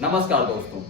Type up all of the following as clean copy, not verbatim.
नमस्कार दोस्तों।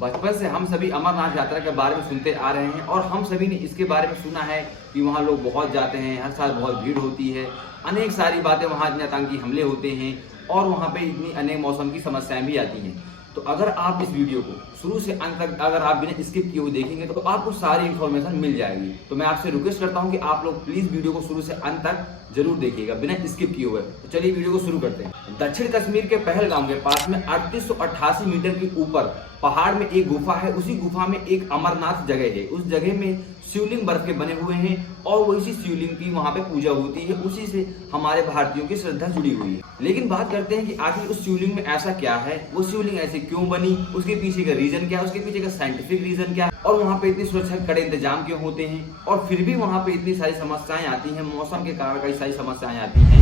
बचपन से हम सभी अमरनाथ यात्रा के बारे में सुनते आ रहे हैं और हम सभी ने इसके बारे में सुना है कि वहाँ लोग बहुत जाते हैं, हर साल बहुत भीड़ होती है, अनेक सारी बातें, वहाँ इतने आतंकी हमले होते हैं और वहाँ पे इतनी अनेक मौसम की समस्याएं भी आती हैं। तो अगर आप इस वीडियो को शुरू से अंत तक अगर आप बिना स्किप किए हुए देखेंगे तो आपको सारी इन्फॉर्मेशन मिल जाएगी। तो मैं आपसे रिक्वेस्ट करता हूं कि आप लोग प्लीज वीडियो को शुरू से अंत तक जरूर देखिएगा बिना स्किप किए हुए। तो चलिए वीडियो को शुरू करते हैं। दक्षिण कश्मीर के पहलगाम के पास में 3888 मीटर के ऊपर पहाड़ में एक गुफा है। उसी गुफा में एक अमरनाथ जगह है। उस जगह में शिवलिंग बर्फ के बने हुए हैं और वही शिवलिंग की वहां पे पूजा होती है। उसी से हमारे भारतीयों की श्रद्धा जुड़ी हुई है। लेकिन बात करते हैं कि आखिर उस शिवलिंग में ऐसा क्या है, वो शिवलिंग ऐसे क्यों बनी, उसके पीछे का रीजन क्या है, उसके पीछे का साइंटिफिक रीजन क्या है और वहाँ पे इतनी सुरक्षा के कड़े इंतजाम क्यों होते हैं और फिर भी वहाँ पे इतनी सारी समस्याएं आती हैं, मौसम के कारण कई सारी समस्याएं आती हैं,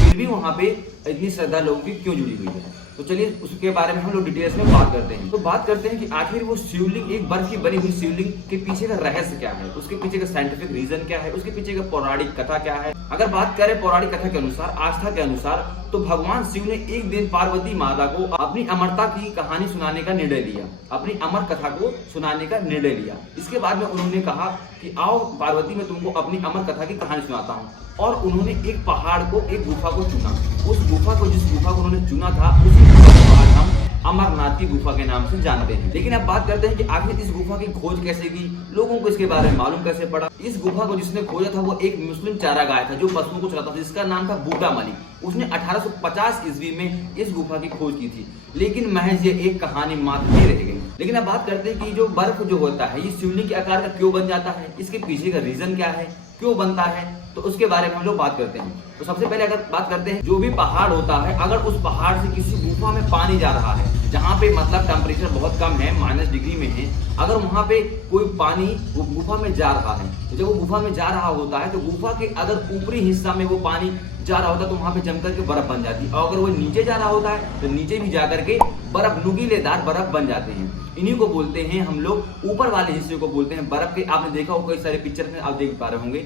फिर भी वहाँ पे इतनी श्रद्धा लोगों की क्यों जुड़ी हुई है। तो चलिए उसके बारे में हम लोग डिटेल्स में बात करते हैं। तो बात करते हैं कि आखिर वो शिवलिंग, एक बर्फ की बनी हुई शिवलिंग के पीछे का रहस्य क्या है, उसके पीछे का साइंटिफिक रीजन क्या है, उसके पीछे का पौराणिक कथा क्या है। अगर बात करें पौराणिक कथा के अनुसार, आस्था के अनुसार, तो भगवान शिव ने एक दिन पार्वती माता को अपनी अमरता की कहानी सुनाने का निर्णय लिया, अपनी अमर कथा को सुनाने का निर्णय लिया। इसके बाद में उन्होंने कहा कि आओ पार्वती, मैं तुमको अपनी अमर कथा की कहानी सुनाता हूँ। और उन्होंने एक पहाड़ को, एक गुफा को चुना। उस गुफा को, जिस गुफा को उन्होंने चुना था, उसी गुफा को आज हम अमरनाथ की गुफा के नाम से जानते हैं। लेकिन अब बात करते हैं कि आखिर इस गुफा की खोज कैसे की, लोगों को इसके बारे में मालूम कैसे पड़ा। इस गुफा को जिसने खोजा था वो एक मुस्लिम चारागाह था जो पशुओं को चलाता था, जिसका नाम था बूटा मलिक। उसने 1850 ईस्वी में इस गुफा की खोज की थी, लेकिन महज ये एक कहानी मात्र ही रह गई। लेकिन अब बात करते हैं कि जो बर्फ जो होता है, ये शिवलिंग के आकार का क्यों बन जाता है, इसके पीछे का रीजन क्या है, क्यों बनता है, तो उसके बारे में हम लोग बात करते हैं। तो सबसे पहले अगर बात करते हैं, जो भी पहाड़ होता है, अगर उस पहाड़ से किसी गुफा में पानी जा रहा है, जहाँ पे मतलब टेम्परेचर बहुत कम है, -डिग्री में है, अगर वहाँ पे कोई पानी वो गुफा में जा रहा है, तो जब वो गुफा में जा रहा होता है तो गुफा के अगर ऊपरी हिस्सा में वो पानी जा रहा होता है तो वहाँ पे जमकर के बर्फ बन जाती है। और अगर वो नीचे जा रहा होता है तो नीचे भी जाकर के बर्फ, नुकीलेदार बर्फ बन जाते हैं। इन्हीं को बोलते हैं हम लोग, ऊपर वाले हिस्से को बोलते हैं बर्फ के। आपने देखा होगा कई सारे पिक्चर में आप देख पा रहे होंगे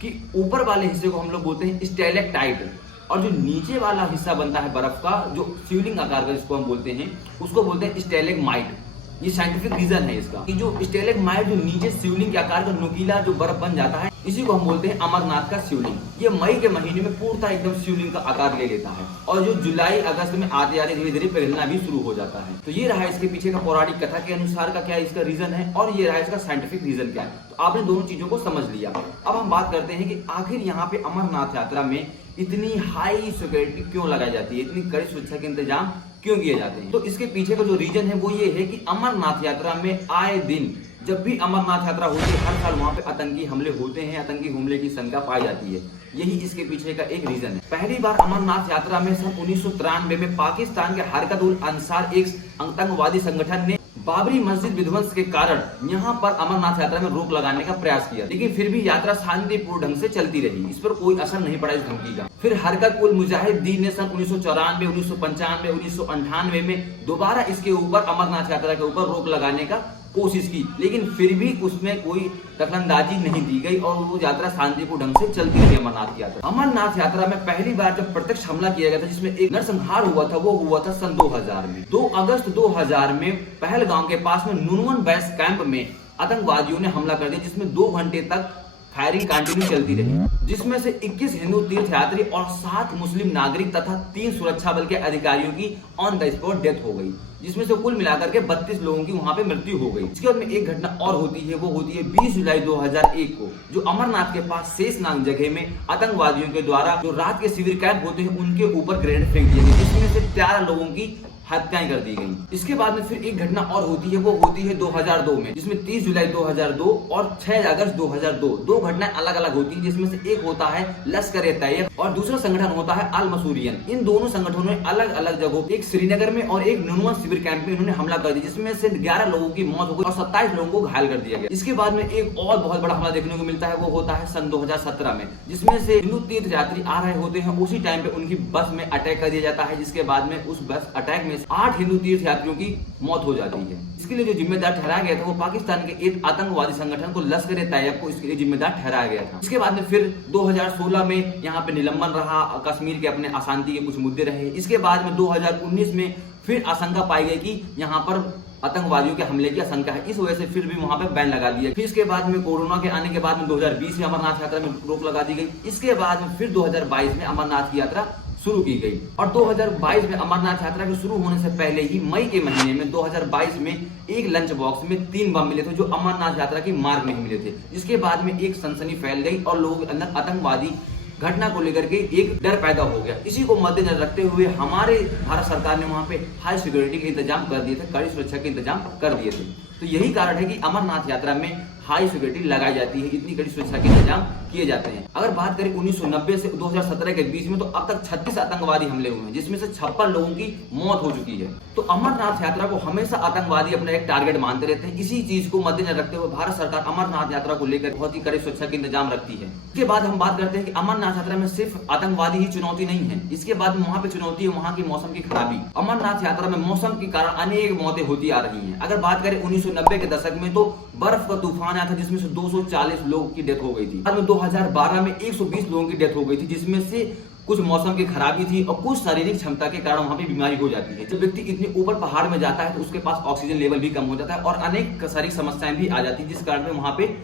कि ऊपर वाले हिस्से को हम लोग बोलते हैं स्टेलेक्टाइट, और जो नीचे वाला हिस्सा बनता है बर्फ का, जो शिवलिंग आकार का जिसको हम बोलते हैं, उसको बोलते हैं स्टेलेग्माइट। ये साइंटिफिक रीजन है इसका कि जो स्टेलेग्माइट, जो नीचे शिवलिंग के आकार का नुकीला जो बर्फ बन जाता है, इसी को हम बोलते हैं अमरनाथ का शिवलिंग। ये मई के महीने में पूर्णतः एकदम शिवलिंग का आकार ले लेता है और जो जुलाई अगस्त में आते आते धीरे धीरे पिघलना भी शुरू हो जाता है। तो ये रहा इसके पीछे का पौराणिक कथा के अनुसार का क्या इसका रीजन है और ये रहा इसका साइंटिफिक रीजन क्या है। तो आपने दोनों चीजों को समझ लिया। अब हम बात करते हैं कि आखिर यहाँ पे अमरनाथ यात्रा में इतनी हाई सिक्योरिटी क्यों लगाई जाती है, इतनी कड़ी सुरक्षा के इंतजाम क्यों किए जाते हैं। तो इसके पीछे का जो रीजन है वो ये है कि अमरनाथ यात्रा में आए दिन, जब भी अमरनाथ यात्रा होती है, हर साल वहां पे आतंकी हमले होते हैं, आतंकी हमले की शंका पाई जाती है। यही इसके पीछे का एक रीजन है। पहली बार अमरनाथ यात्रा में सन 1993 में पाकिस्तान के हरकत उल अंसार, एक आतंकवादी संगठन ने बाबरी मस्जिद विध्वंस के कारण यहाँ पर अमरनाथ यात्रा में रोक लगाने का प्रयास किया, लेकिन फिर भी यात्रा शांतिपूर्ण ढंग से चलती रही। इस पर कोई असर नहीं पड़ा इस धमकी का। फिर हरकत उल मुजाहिदीन ने सन 1994, 1995, 1998 में दोबारा इसके ऊपर, अमरनाथ यात्रा के ऊपर रोक लगाने का कोशिश की, लेकिन फिर भी उसमें कोई दखलंदाजी नहीं दी गई और वो यात्रा शांतिपूर्ण ढंग से चलती रही। अमरनाथ यात्रा, अमरनाथ यात्रा में पहली बार जब प्रत्यक्ष हमला किया गया था, जिसमें एक नरसंहार हुआ था, वो हुआ था सन 2000 में। 2 अगस्त 2000 में पहलगाम के पास में नुनवन बेस कैंप में आतंकवादियों ने हमला कर दिया, जिसमें 2 घंटे तक फायरिंग कंटिन्यू चलती रही, जिसमें से 21 हिंदू तीर्थयात्री और 7 मुस्लिम नागरिक तथा 3 सुरक्षा बल के अधिकारियों की ऑन द स्पॉट डेथ हो गई, जिसमें से कुल मिलाकर के 32 लोगों की वहां पे मृत्यु हो गई। इसके बाद में एक घटना और होती है, वो होती है 20 जुलाई 2001 को, जो अमरनाथ के पास शेषनाग जगह में आतंकवादियों के द्वारा जो रात के शिविर कैंप होते हैं उनके ऊपर ग्रेनेड फेंक दिए गए, जिसमें से 13 लोगों की हत्याएं कर दी गई। इसके बाद में फिर एक घटना और होती है, वो होती है 2002 में, जिसमें 30 जुलाई 2002 और 6 अगस्त 2002 2 घटनाएं अलग अलग होती हैं, जिसमें से एक होता है लश्कर-ए-तैयबा और दूसरा संगठन होता है अल मसूरियन। इन दोनों संगठनों ने अलग अलग जगहों, एक श्रीनगर में और एक नुनवन शिविर कैंप में इन्होंने हमला कर दिया, जिसमें से 11 लोगों की मौत हो गई और 27 लोगों को घायल कर दिया गया। इसके बाद में एक और बहुत बड़ा हमला देखने को मिलता है, वो होता है सन 2017 में, जिसमें से हिंदू तीर्थयात्री आ रहे होते हैं, उसी टाइम पे उनकी बस में अटैक कर दिया जाता है, जिसके बाद में उस बस अटैक में 8 हिंदू तीर्थयात्रियों की मौत हो जाती है। इसके लिए जो जिम्मेदार ठहराया गया था वो पाकिस्तान के एक आतंकवादी संगठन को लश्कर-ए-तैयबा को इसके लिए जिम्मेदार ठहराया गया था। इसके बाद में फिर 2016 में यहाँ पे निलंबन रहा, कश्मीर के अपने अशांति के कुछ मुद्दे रहे। इसके बाद में 2019 में फिर आशंका पाई गई कि यहाँ पर आतंकवादियों के हमले की आशंका है, इस वजह से फिर भी वहां पर बैन लगा दिया। फिर इसके बाद में कोरोना के आने के बाद में 2020 में अमरनाथ यात्रा में रोक लगा दी गई। इसके बाद में फिर 2022 में अमरनाथ की यात्रा शुरू की गई और 2022 में अमरनाथ यात्रा के शुरू होने से पहले ही मई के महीने में 2022 में एक लंच बॉक्स में 3 बम मिले थे जो अमरनाथ यात्रा के मार्ग में ही मिले थे, जिसके बाद में एक सनसनी फैल गई और लोगों के अंदर आतंकवादी घटना को लेकर के एक डर पैदा हो गया। इसी को मद्देनजर रखते हुए हमारे भारत सरकार ने वहां पे हाई सिक्योरिटी के इंतजाम कर दिए थे, कड़ी सुरक्षा के इंतजाम कर दिए थे। तो यही कारण है कि अमरनाथ यात्रा में हाई सिक्योरिटी लगाई जाती है, इतनी कड़ी सुरक्षा के इंतजाम किए जाते हैं। अगर बात करें 1990 से 2017 के बीच में तो अब तक 36 आतंकवादी हमले हुए हैं, जिसमें से 56 लोगों की मौत हो चुकी है। तो अमरनाथ यात्रा को हमेशा आतंकवादी अपना एक टारगेट मानते रहते हैं। इसी चीज को मद्देनजर रखते हुए भारत सरकार अमरनाथ यात्रा को लेकर बहुत ही कड़ी सुरक्षा के इंतजाम रखती है। इसके बाद हम बात करते हैं कि अमरनाथ यात्रा में सिर्फ आतंकवादी ही चुनौती नहीं है, इसके बाद वहां पे चुनौती है वहां की मौसम की खराबी। अमरनाथ यात्रा में मौसम के कारण अनेक मौतें होती आ रही है। अगर बात करें 1990 के दशक में तो बर्फ का तूफान आया था जिसमें से 240 लोगों की डेथ हो गई थी। बाद में 2012 में 120 लोगों की डेथ हो गई थी, जिसमें से कुछ मौसम की खराबी थी और कुछ शारीरिक क्षमता के कारण वहां पे बीमारी हो जाती है। जब व्यक्ति इतने ऊपर पहाड़ में जाता है तो उसके पास ऑक्सीजन लेवल भी कम हो जाता है और अनेक शारीरिक समस्याएं भी आ जाती है, जिस कारण वहां पे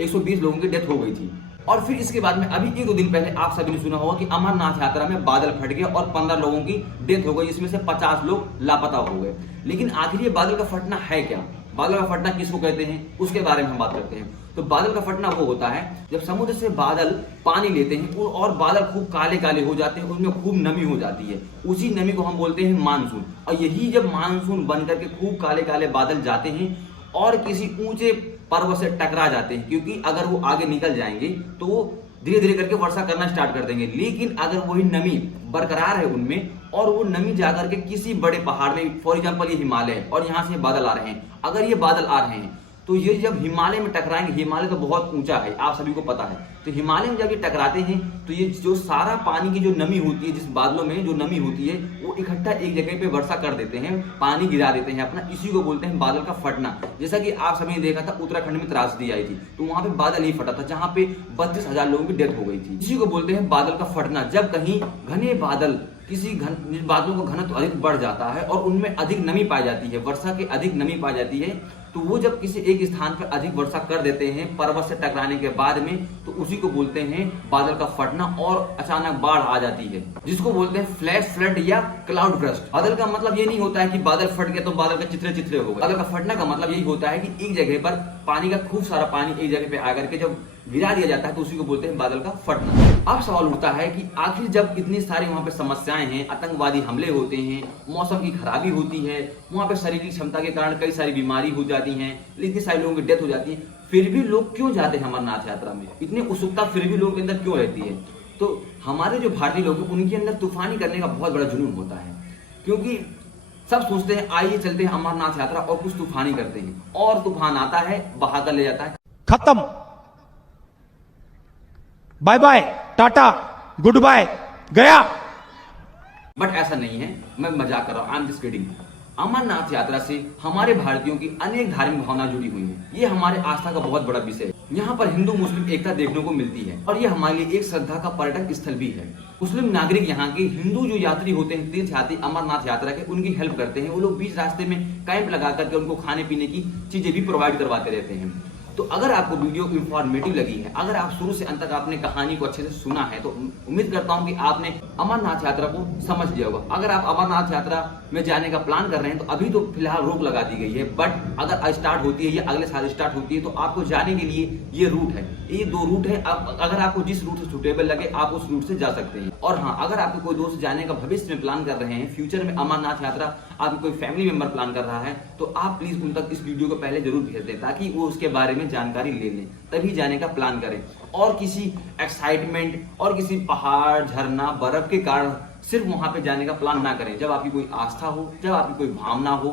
120 लोगों की डेथ हो गई थी। और फिर इसके बाद में अभी 1-2 दिन पहले आप सभी ने सुना होगा कि अमरनाथ यात्रा में बादल फट गया और 15 लोगों की डेथ हो गई, जिसमें से 50 लोग लापता हो गए। लेकिन आखिर ये बादल का फटना है क्या? बादल का फटना किसको कहते हैं उसके बारे में हम बात करते हैं। तो बादल का फटना वो होता है जब समुद्र से बादल पानी लेते हैं और बादल खूब काले काले हो जाते हैं, उनमें खूब नमी हो जाती है, उसी नमी को हम बोलते हैं मानसून। और यही जब मानसून बनकर के खूब काले काले बादल जाते हैं और किसी ऊंचे पर्वत से टकरा जाते हैं, क्योंकि अगर वो आगे निकल जाएंगे तो वो धीरे धीरे करके वर्षा करना स्टार्ट कर देंगे। लेकिन अगर वही नमी बरकरार है उनमें और वो नमी जाकर के किसी बड़े पहाड़ में, फॉर एग्जांपल ये हिमालय है और यहाँ से बादल आ रहे हैं, अगर ये बादल आ रहे हैं तो ये जब हिमालय में टकराएंगे, हिमालय तो बहुत ऊंचा है आप सभी को पता है, तो हिमालय में जब ये टकराते हैं तो ये जो सारा पानी की जो नमी होती है, जिस बादलों में जो नमी होती है वो इकट्ठा एक जगह पे वर्षा कर देते हैं, पानी गिरा देते हैं अपना, इसी को बोलते हैं बादल का फटना। जैसा कि आप सभी ने देखा था उत्तराखंड में त्रासदी आई थी तो वहां पे बादल ही फटा था जहां पे 32,000 लोगों की डेथ हो गई थी। इसी को बोलते हैं बादल का फटना। जब कहीं घने बादल किसी बादलों का घनत्व अधिक बढ़ जाता है और उनमें अधिक नमी पाई जाती है, वर्षा की अधिक नमी पाई जाती है, तो वो जब किसी एक स्थान पर अधिक वर्षा कर देते हैं पर्वत से टकराने के बाद में, तो उसी को बोलते हैं बादल का फटना और अचानक बाढ़ आ जाती है, जिसको बोलते हैं फ्लैश फ्लड या क्लाउड बर्स्ट। बादल का मतलब ये नहीं होता है कि बादल फट गया तो बादल का चित्रे चित्रे हो गए। बादल का फटना का मतलब यही होता है कि एक जगह पर पानी का खूब सारा पानी एक जगह पे आकर के जब गिरा दिया जाता है तो उसी को बोलते हैं बादल का फटना। अब सवाल उठता है कि आखिर जब इतनी सारी वहां पे समस्याएं हैं, आतंकवादी हमले होते हैं, मौसम की खराबी होती है, वहां पे शारीरिक क्षमता के कारण कई सारी बीमारी हो जाती है, इतनी सारे लोगों की डेथ हो जाती है, फिर भी लोग क्यों जाते हैं अमरनाथ यात्रा में? इतनी उत्सुकता फिर भी लोगों के अंदर क्यों रहती है? तो हमारे जो भारतीय लोग हैं उनके अंदर तूफानी करने का बहुत बड़ा जुनून होता है, क्योंकि सब सोचते हैं आइए चलते हैं अमरनाथ यात्रा और कुछ तूफानी करते हैं, और तूफान आता है बहा कर ले जाता है, खत्म, बाय बाय, टाटा, गुड बाय, गया। बट ऐसा नहीं है, मैं मजाक कर रहा हूं, I am just kidding. Amarnath यात्रा से हमारे भारतीयों की अनेक धार्मिक भावना जुड़ी हुई है। ये हमारे आस्था का बहुत बड़ा विषय है। यहाँ पर हिंदू मुस्लिम एकता देखने को मिलती है और ये हमारे लिए एक श्रद्धा का पर्यटक स्थल भी है। मुस्लिम नागरिक यहाँ के हिंदू जो यात्री होते हैं, तीर्थ यात्री अमरनाथ यात्रा के, उनकी हेल्प करते हैं। वो लोग बीच रास्ते में कैंप लगा करके उनको खाने पीने की चीजें भी प्रोवाइड करवाते रहते हैं। तो अगर आपको वीडियो इंफॉर्मेटिव लगी है, अगर आप शुरू से अंत तक आपने कहानी को अच्छे से सुना है, तो उम्मीद करता हूं कि आपने अमरनाथ यात्रा को समझ लिया होगा। अगर आप अमरनाथ यात्रा में जाने का प्लान कर रहे हैं तो अभी तो फिलहाल रोक लगा दी गई है, बट अगर स्टार्ट होती है या अगले साल स्टार्ट होती है तो आपको जाने के लिए ये रूट है, ये 2 रूट है। अगर आपको जिस रूट से सुटेबल लगे आप उस रूट से जा सकते हैं। और हाँ, अगर आपके कोई दोस्त जाने का भविष्य में प्लान कर रहे हैं, फ्यूचर में अमरनाथ यात्रा आपके कोई फैमिली मेंबर प्लान कर रहा है, तो आप प्लीज उन तक इस वीडियो को पहले जरूर भेज दें ताकि वो उसके बारे में जानकारी ले लें, तभी जाने का प्लान करें। और किसी एक्साइटमेंट और किसी पहाड़, झरना, बर्फ के कारण सिर्फ वहां पे जाने का प्लान ना करें। जब आपकी कोई आस्था हो, जब आपकी कोई भावना हो,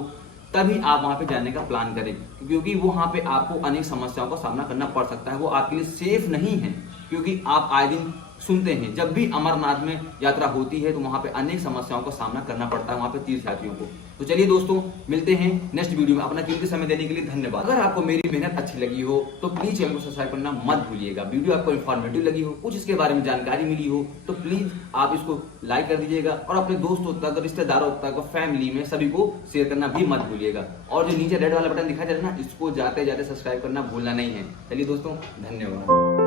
तभी आप वहां पे जाने का प्लान करें, क्योंकि वहां पे आपको अनेक समस्याओं का सामना करना पड़ सकता है, वो आपके लिए सेफ नहीं है। क्योंकि आप आए दिन सुनते हैं जब भी अमरनाथ में यात्रा होती है तो वहां पे अनेक समस्याओं का सामना करना पड़ता है वहां पे तीर्थयात्रियों को। तो चलिए दोस्तों, मिलते हैं नेक्स्ट वीडियो में। अपना कीमती समय देने के लिए धन्यवाद। अगर आपको मेरी मेहनत अच्छी लगी हो तो प्लीज चैनल को सब्सक्राइब करना मत भूलिएगा। वीडियो आपको इन्फॉर्मेटिव लगी हो, कुछ इसके बारे में जानकारी मिली हो तो प्लीज आप इसको लाइक कर दीजिएगा और अपने दोस्तों तक, रिश्तेदारों तक, फैमिली में सभी को शेयर करना भी मत भूलिएगा। और जो नीचे रेड वाला बटन दिखाई दे रहा है ना, इसको जाते जाते सब्सक्राइब करना भूलना नहीं है। चलिए दोस्तों, धन्यवाद।